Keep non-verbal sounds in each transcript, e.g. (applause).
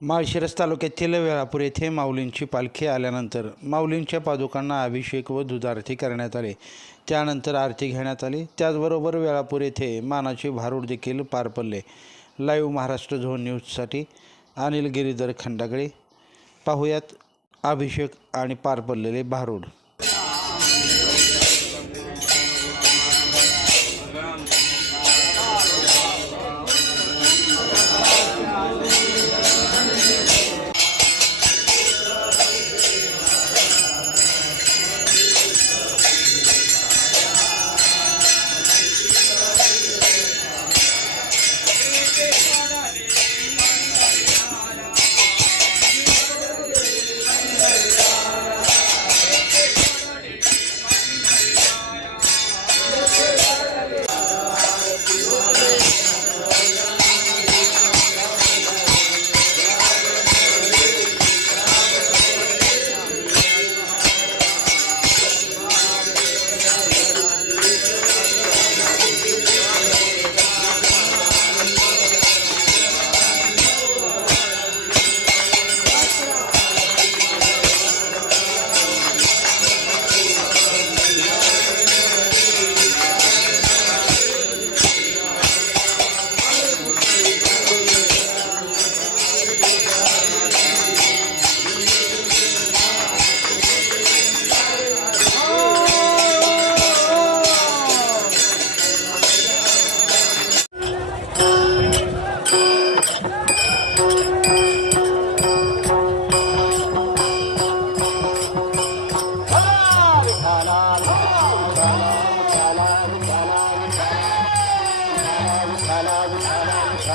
माळशिरस तालुक्यातील वेळापूर येथे माऊलींची पालखी आल्यानंतर माऊलींच्या पादुकांना अभिषेक व दुधारती करण्यात आले. त्यानंतर आरती घेण्यात आली. त्याचबरोबर वेळापूर येथे मानाचे भारूड देखील पार पडले. लाईव्ह महाराष्ट्र झोन न्यूजसाठी अनिल गिरीधर खंडागळे. पाहूयात अभिषेक आणि पार पडलेले भारूड.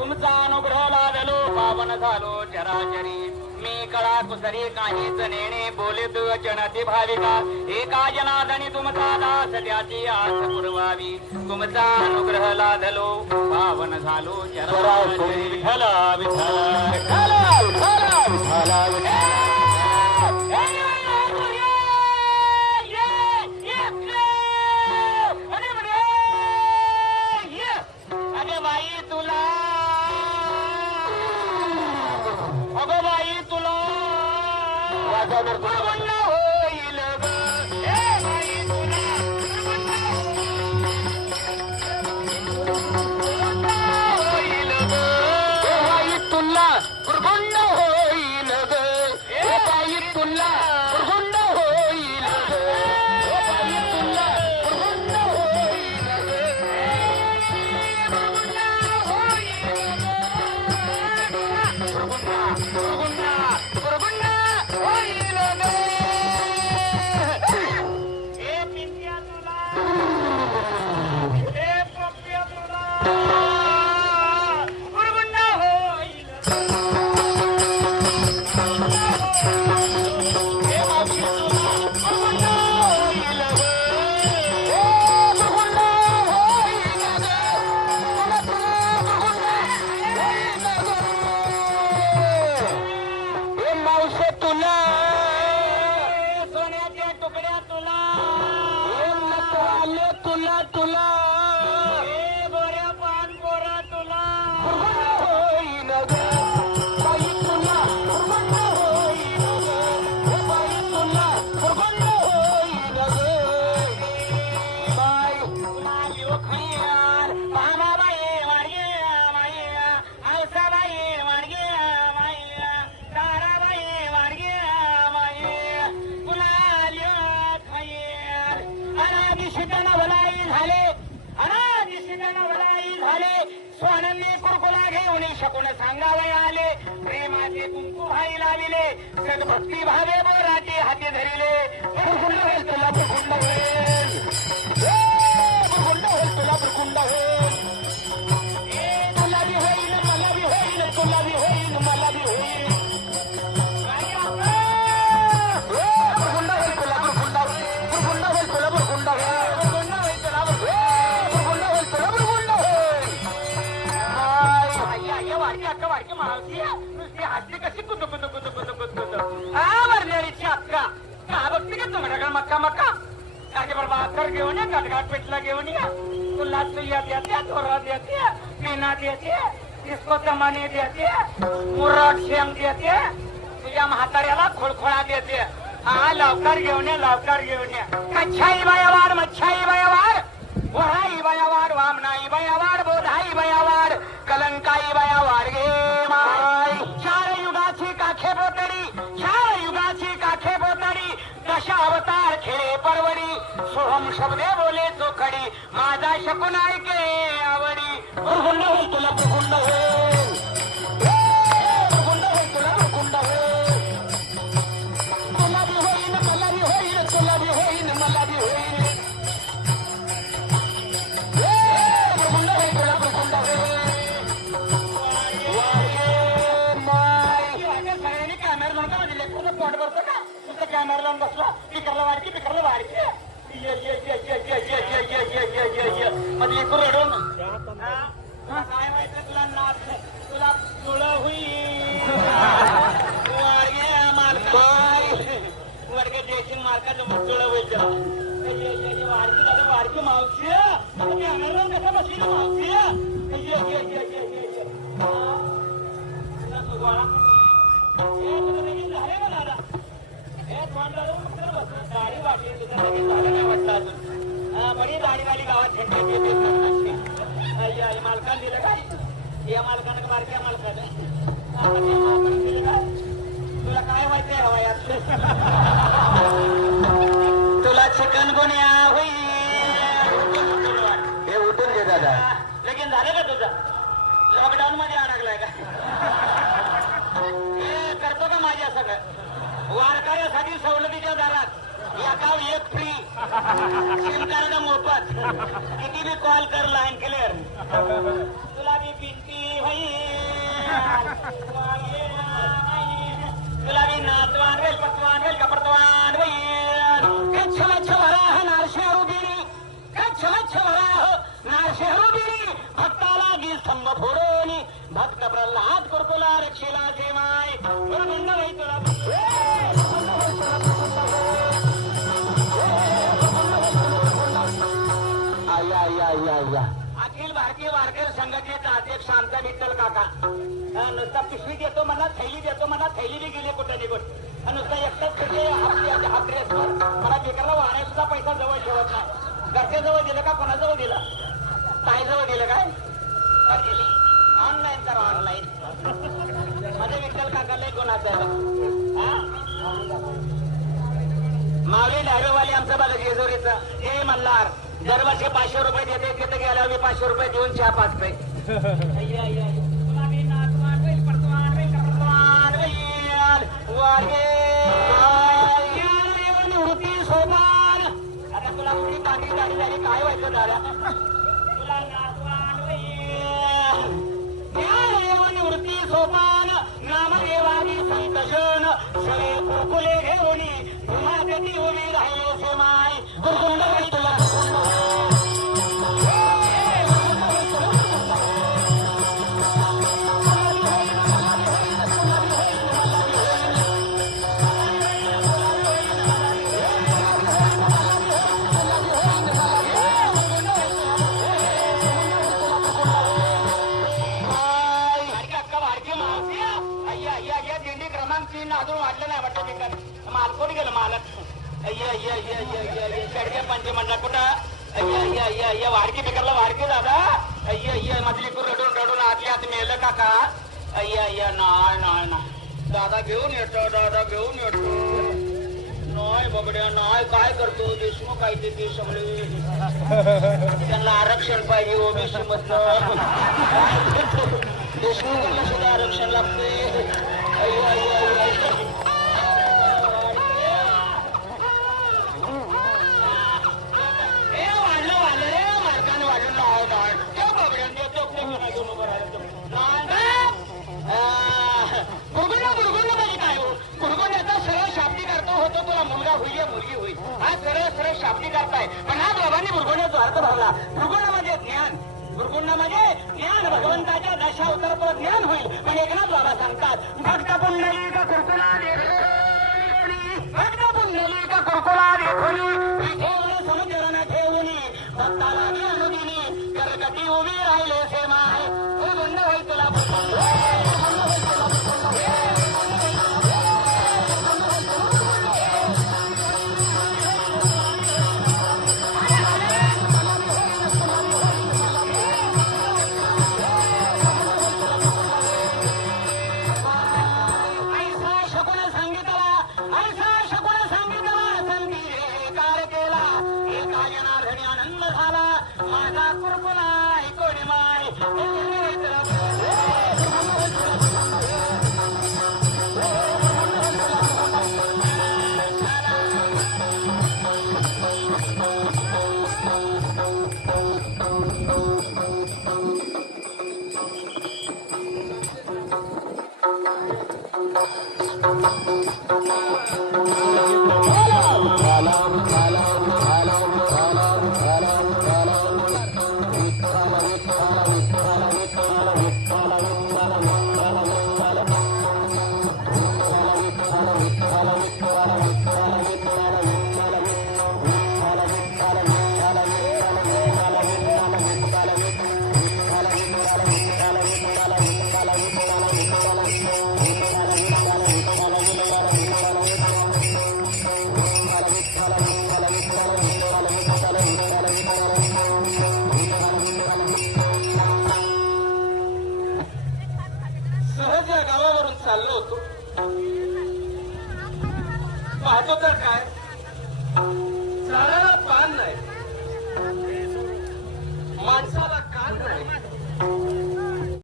तुमचा अनुग्रह लाभलो पावन झालो चराचरी मी कळा कुसरी काहीच नेणे बोले तू वचनाती भाविका. एका जनादनी तुमचा दास त्याची आस पुरवावी. तुमचा अनुग्रह लाधलो पावन झालो विठला विठला विठला विठला विठला আমাদের झाले. अनादी शिटन झाले. स्वानंदी कुरकुला घेऊन शकून सांगावे आले. प्रेमाचे कुंकू भाई लाविले. सद्भक्ती भावे बोराचे हाती धरिले. प्रकुंड होईल तुला प्रकुंड होईल. प्रकुंड होईल तुला प्रकुंड होईल. भरणारीची अक्का का बघते का मक्का मक्का। काठीवर घेऊन घेऊन या तुला चुया द्याते धोरा द्याते मेना देते हा लवकर घेऊन या लवकर घेऊन या कच्छाई बाया वाढ मच्छाई बाया वाढ वहा बाया वाढ वामना बाया वाढ बोधा हम शब्दे बोले तो खडी। माझा शकून ऐके आवडी तुला हो मालकान दिलं काय या मालकानं तुला काय माहिती हवा यात तुला चिकन गुन्ह्या होईल हे उठून घे दादा. लगीन झालं का तुझं? लॉकडाऊन मध्ये अडकलाय का? हे करतो का माझ्या सगळं वारकऱ्यासाठी सवलतीच्या दरात. एका एक फ्री सिम कार्ड मोफत. किती बी कॉल कर लाईन क्लिअर तुला बी बिनती (laughs) तुला बी नाचवान वेल पतवान वेल कपडतवान नारशे रुबिनी भक्ताला गी स्तंभ फोडोनी भक्त प्रल्हाद कुरकुला रक्षिला जे माय तुला? अखिल भारतीय वारकरी संघटनेचा अध्यक्ष आमचा विठ्ठल काका. नुसता पिशवी देतो म्हणा थैली देतो म्हणा थैली बी गेली कुठे निघून नुसता एकटाच फिरते हाफ ड्रेसवर मला बेकारला वाहण्या सुद्धा पैसा जवळ ठेवत नाही. घरच्या जवळ दिलं का कोणाजवळ दिलं? ताई जवळ दिलं काय ऑनलाईन करा ऑनलाईन माझे विठ्ठल काकाला द्यायला मावली डायवेवाली आमचा बघा जेजुरीचा हे मल्हार दरवर्षी पाचशे रुपये देते तिथे गेल्यावर मी पाचशे रुपये देऊन चहा पाचते निवृत्ती सोपान आता तुला कुठली गाडी झाली काय व्हायचं झाल्या सोपान नामदेवानी संत जन सगळे कुरकुले घेऊन भूमा गती उभी राहिले माय? अय्या अय्या अय्या अय्या वाडकी बिकरला वाडकी दादा. अय्या अय्या मधली तू रडून रडून आतली आत मेलं काका अय्या अय्या नाय नाय ना दादा घेऊन येतो दादा घेऊन येतो. नाय बबड्या नाय काय करतो? देशमुख आहे ते सगळे? त्यांना आरक्षण पाहिजे ओबीसी मधलं देशमुखांना सुद्धा आरक्षण लागते. No hay. Hallelujah.